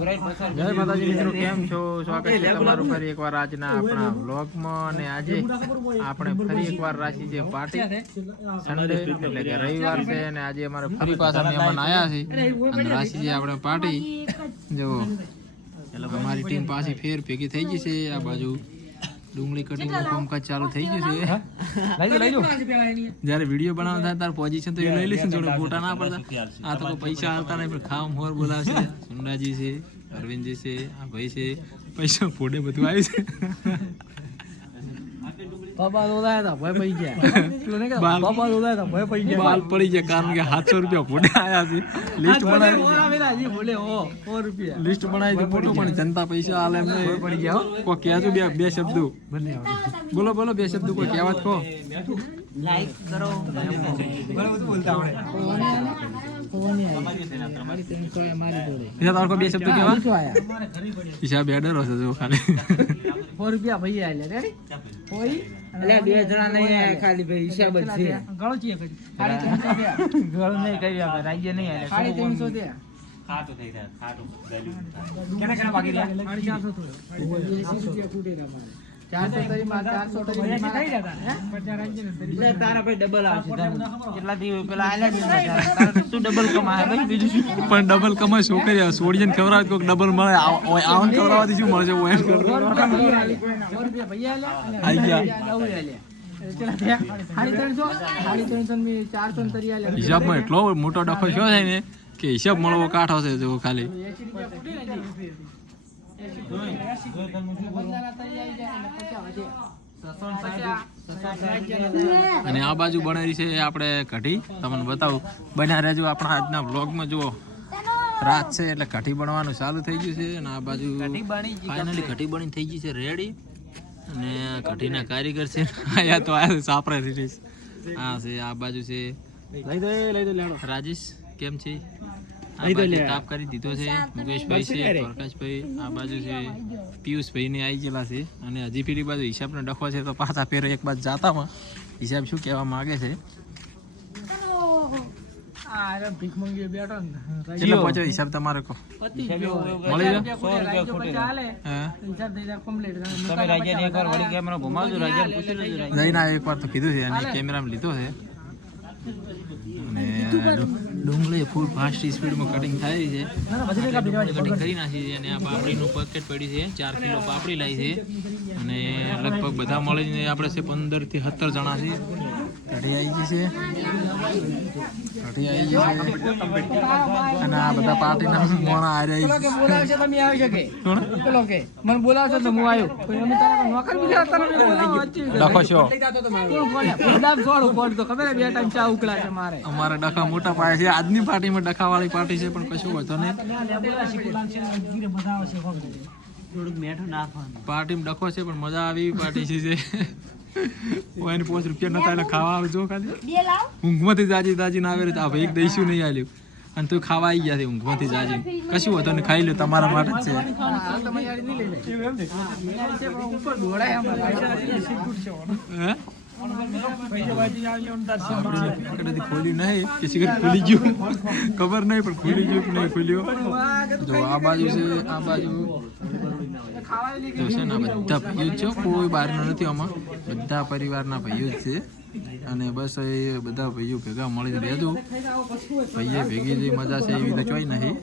જય માતાજી મિત્રો, કેમ છો? સ્વાગત છે તમારું ફરી એકવાર આજના આપણા વ્લોગમાં. અને આજે આપણે ફરી એકવાર રાશિ છે પાર્ટી સન્ડે એટલે કે રવિવાર છે, અને આજે અમારે ફરી પાછા મહેમાન આવ્યા છે અને રાશિ છે આપણે પાર્ટી જો અમારી ટીમ પાછી ફેર ભેગી થઈ ગઈ છે. આ બાજુ ડુંગળી કટિંગ નું કામકાજ ચાલુ થઈ ગયું છે. જયારે વિડીયો બનાવતા થાય ત્યારે પોઝિશન તો એ લઈ લઈશું, જોડે ફોટા ના પડતા. આ તો પૈસા આવતા નહીં પણ ખાવા મોર બોલાવશે. સુંડાજી છે, અરવિંદજી છે, આ ભાઈ છે, પૈસા ફોડે બધું આવ્યું છે. બાલ પડી ગયા કારણ કે 700 રૂપિયા ફોડે આવ્યા છે. લિસ્ટ બનાવી ફોટો પણ જનતા પૈસા આલે એમ પડી ગયા. કોઈ કહેજો બે શબ્દો બોલો બોલો, બે શબ્દો કોઈ કહેવત કહો. લાઈક કરો, બે શબ્દો કેવા હિસાબ બેડર હશે જો ખાલી 4 રૂપિયા ભઈ આલે રેડી કોઈ એટલે બે જણા નહીં આયા ખાલી ભાઈ હિસાબ જ છે. ગળો ચીએ કરી ખાલી 300 દે ગળો નહીં કરી આપણે રાજ્ય નહીં આલે ખાલી 300 દે ખાટો થઈ જાય ખાટો કેના કેના બાકી રહ્યા 450 થોડો 400 રૂપિયા તૂટે ના મારે 400 તરી માં 400 તરી માં થઈ જતા હે બધા રાજ્ય ને તરી એટલે તારા ભાઈ ડબલ આવશે કેટલા દી પેલા આલ્યા છે તારા તું ડબલ કમાય ભાઈ બીજું શું પણ ડબલ કમાય શું કરી સોડિયન ખવરાવ કોક ડબલ મળે આવન ખવરાવવાથી શું મળે છે ઓય 100 રૂપિયા ભઈ આલ્યા આઈ ગયા હિસાબમાં એટલો મોટો ડખો શું થાય ને કે હિસાબ મળવો કાઠો છે જો ખાલી. અને આ બાજુ બનાવી છે આપણે કઢી, તમને બતાવું. બન્યા રહેજો આપણા આજના બ્લોગમાં. જુઓ રાત છે એટલે કઢી બનવાનું ચાલુ થઈ ગયું છે. અને આ બાજુ ફાઇનલી કઢી બની થઈ ગઈ છે રેડી. અને કઢીના કારીગર છે આયા તો આ સાપરે રીસ આ છે. આ બાજુ છે લઈ દો રાજેશ, કેમ છે? તાપ કરી દીધો છે. મુકેશભાઈ છે, પ્રકાશભાઈ. આ બાજુ છે પિયુષભાઈ ને આવી ગયેલા છે. અને હજી પેલી બાજુ હિસાબનો ડખો છે તો પાછા ફેર એક બાજુ જાતામાં હિસાબ શું કહેવા માંગે છે. કેટલો પહોંચ્યો હિસાબ તમારે કહો? મળી જઈને એક વાર તો કીધું છે અને કેમેરામાં લીધો છે. અને ડુંગળી ફૂલ ફાસ્ટ સ્પીડમાં કટિંગ થાય છે. કટિંગ કરી નાખી છે. અને આ પાપડીનું પેકેટ પડી છે. 4 કિલો પાપડી લાવી છે. અને લગભગ બધા મળીને આપણે છે 15 થી 17 જણા છે. કઢી આવી ગઈ છે, કઢી આવી ગઈ છે. અને આ બધા પાર્ટીના મોણા આ રહી બોલાવશે તમે આવી શકે પેલો કે મને બોલાવશો તો હું આવ્યો કોઈ અમે તારા નોકર બીજા તમે બોલાવો ડખો છો બોલાવ છોડ કોડ તો ખબર બે ટાઈમ ચા ઉકળા છે મારે. અમારે ડખા મોટા પાય છે. આજની પાર્ટીમાં ડખા વાળી પાર્ટી છે પણ કશું હોતો નહીં. થોડુંક મેઠું નાખવાનું પાર્ટીમાં ડખો છે પણ મજા આવી પાર્ટી છે. ઓય 5 રૂપિયા નતા એટલે ખાવા આવજો ખાલી. ઊંઘમાંથી જાજી જાજી ના આવે આ ભાઈ એક દઈશું નહીં આલ્યું અને તું ખાવા આવી ગયા છે ઊંઘમાંથી જાજી. કશું હોતો ને ખાઈ લો, તમારા માટે જ છે. ખોલી નહીં પછી ખુલી ગયું ખબર નહીં પણ ખુલી ગયું કે નહીં ખુલ્યું. જો આ બાજુ છે, આ બાજુ છે ને બધા ભાઈઓ જ છે, કોઈ બહારનો નથી. આમાં બધા પરિવારના ભાઈઓ જ છે. અને બસ એ બધા ભાઈઓ ભેગા મળીને રહેજો. ભાઈએ ભેગી જે મજા છે એવી તો ચોઈ નહીં.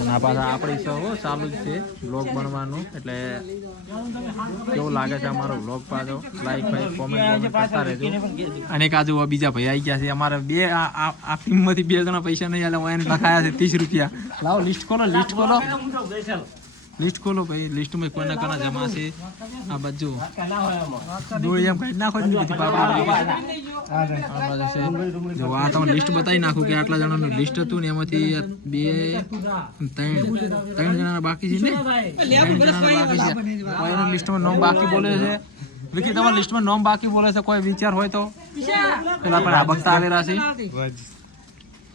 અને આ પાછા આપણી સૌ ચાલુ જ છે વ્લોગ બનવાનું. એટલે કેવું લાગે છે અમારો વ્લોગ? પાછો લાઈક કોમેન્ટ કરતા રહેજો. અને એક આજુ બીજા ભાઈ આવી ગયા છે અમારે. બે આ ટીમમાંથી 2 જણા પૈસા નહીં આલે એને લખાયા છે 30 રૂપિયા. લાવો લિસ્ટ ખોલો, લિસ્ટ ખોલો, લિસ્ટ ખોલો ભાઈ. લિસ્ટમાં કોના કોના જમા છે? આ બાજુ ડોળી એમ કાઢી નાખો ને બધી પાપડી. આ બાજુ છે જો આ તમને લિસ્ટ બતાવી નાખું કે આટલા જણાનું લિસ્ટ હતું ને એમાંથી 3 જણાના બાકી છે ને 3 જણાના બાકી છે. કોઈના લિસ્ટમાં નામ બાકી બોલે છે? વિકી તમારા લિસ્ટમાં નામ બાકી બોલે છે? કોઈ વિચાર હોય તો પેલા પણ આ બખતા આવેલા છે.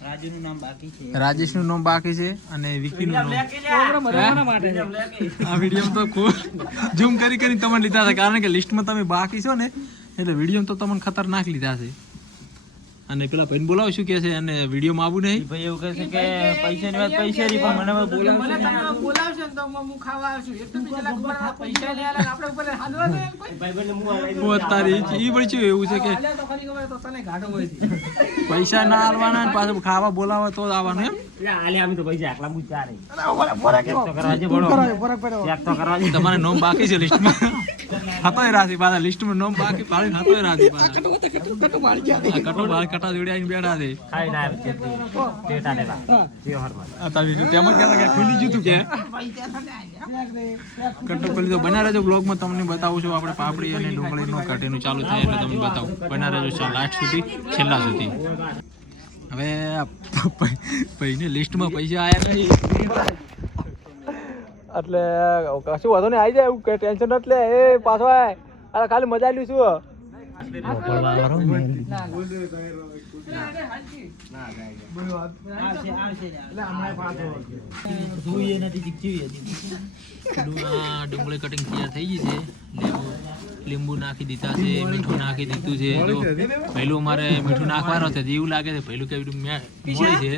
રાજુનું નામ બાકી છે, રાજેશનું નામ બાકી છે અને વિકીનું નામ. આ વિડીયો તો ઝૂમ કરી તમને લીધા છે કારણ કે લિસ્ટમાં તમે બાકી છો ને એટલે વિડીયો તો તમને ખતરનાક લીધા છે. અને પેલા ભાઈને બોલાવો શું કે છે અને વિડીયોમાં આવું નહીં ભાઈ એવું કહે છે કે પૈસાની વાત પૈસા ની પણ મને બોલાવશે મને તમે બોલાવશો ને તો હું ખાવા આવશું. એક તો બીજા લાખ ઉપર પૈસા લઈ આલે ને આપણે ઉપર હાલવા દે કોઈ. તારી ઈ પણ શું એવું છે કે હાલે તો ખરી ખબર તો તને ઘાટો હોય છે. પૈસા ના આલવાના ને પાછું ખાવા બોલાવા તો જ આવવાનું એમ તમારે નોમ બાકી છે લિસ્ટમાં હતોય રાશી પાછા લિસ્ટમાં નોમ બાકી પાડીને હતોય રાશી પાછા કટો બાળ કટા જોડે આવીને બેઠા છે તેમ જ કહેતા કે ખુલી જતું કે કટોકલી તો બના રહેજો બ્લોગમાં તમને બતાવું છું આપણે પાપડી અને ડુંગળીનું કટીનું ચાલુ થાય એટલે તમને બતાવું બના રહેજો લાસ્ટ સુધી છેલ્લા સુધી હવે ભાઈને લિસ્ટમાં પૈસા આવ્યા નહીં એટલે કશું વાંધો નહીં આવી જાય એવું કઈ ટેન્શન નથી લે એ પાછો આય અરે ખાલી મજા લઈશું ડુંગળી કટિંગ તૈયાર થઈ ગઈ છે લીંબુ નાખી દીધા છે મીઠું નાખી દીધું છે જો પહેલું અમારે મીઠું નાખવાનું છે એવું લાગે છે પહેલું કેવું મોડી છે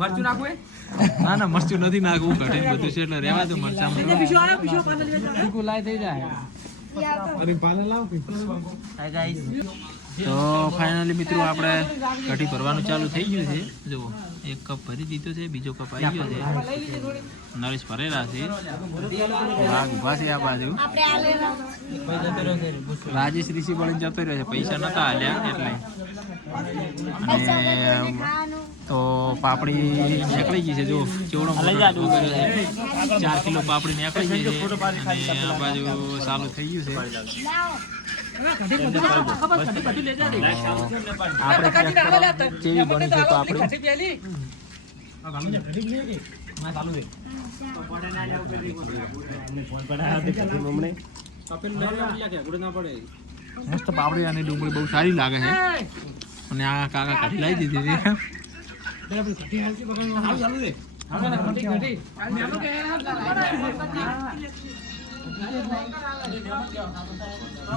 મરચું નાખું ના ના મરચું નથી નાખવું કટિંગ બધું છે એટલે રહેવા દો મરચાં લાય થઈ જાય. તો ફાઇનલી મિત્રો આપણે કઢી ભરવાનું ચાલુ થઈ ગયું છે જુઓ એક કપ ભરી દીધો છે બીજો કપ આવી ગયો છે નરેશ ભરેલા છે વાઘ ઉભા છે આ બાજુ રાજેશ ઋષિ બોલીને જતો રહ્યો છે પૈસા નતા હાલ્યા એટલે અને તો પાપડી નીકળી ગઈ છે જો ચેવડો મોટો કર્યો છે 4 કિલો પાપડી નીકળી ગઈ છે અને આ બાજુ ચાલુ થઈ ગયું છે આપણે કેવી બની છે તો આપણે મસ્ત પાપડી અને ડુંગળી બહુ સારી લાગે છે અને આ કાકા કાઢી લાવી દીધી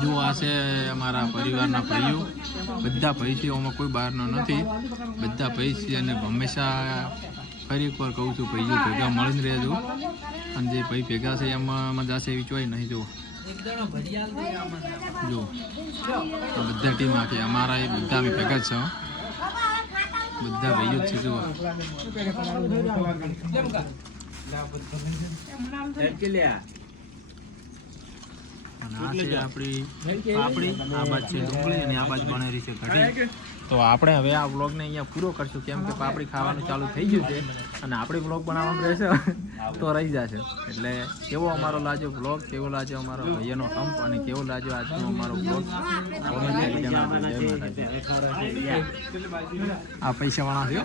જો આ છે અમારા પરિવારના ભાઈઓ બધા ભાઈ છે એમાં કોઈ બહારનો નથી બધા ભાઈ છે અને હંમેશા ફરી એકવાર કહું છું ભાઈઓ ભેગા મળીને રહેજો અને જે ભાઈ ભેગા છે એમાં મજા છે એવી ચોઈ નહીં જો બધા ટીમ આખી અમારા એ બધા અમે ભેગા જ છે બધા ભાઈઓ જ છે જુઓ તો આપણે હવે આ વ્લોગને અહીંયા પૂરો કરશું કેમ કે પાપડી ખાવાનું ચાલુ થઈ ગયું છે અને આપણે વ્લોગ બનાવવાનું રહેશે તો રહી જશે એટલે કેવો અમારો લાગ્યો વ્લોગ કેવો લાગ્યો અમારો ભાઈઓનો હંપ અને કેવો લાગ્યો આજનો અમારો વ્લોગ આ પૈસા વાળા છે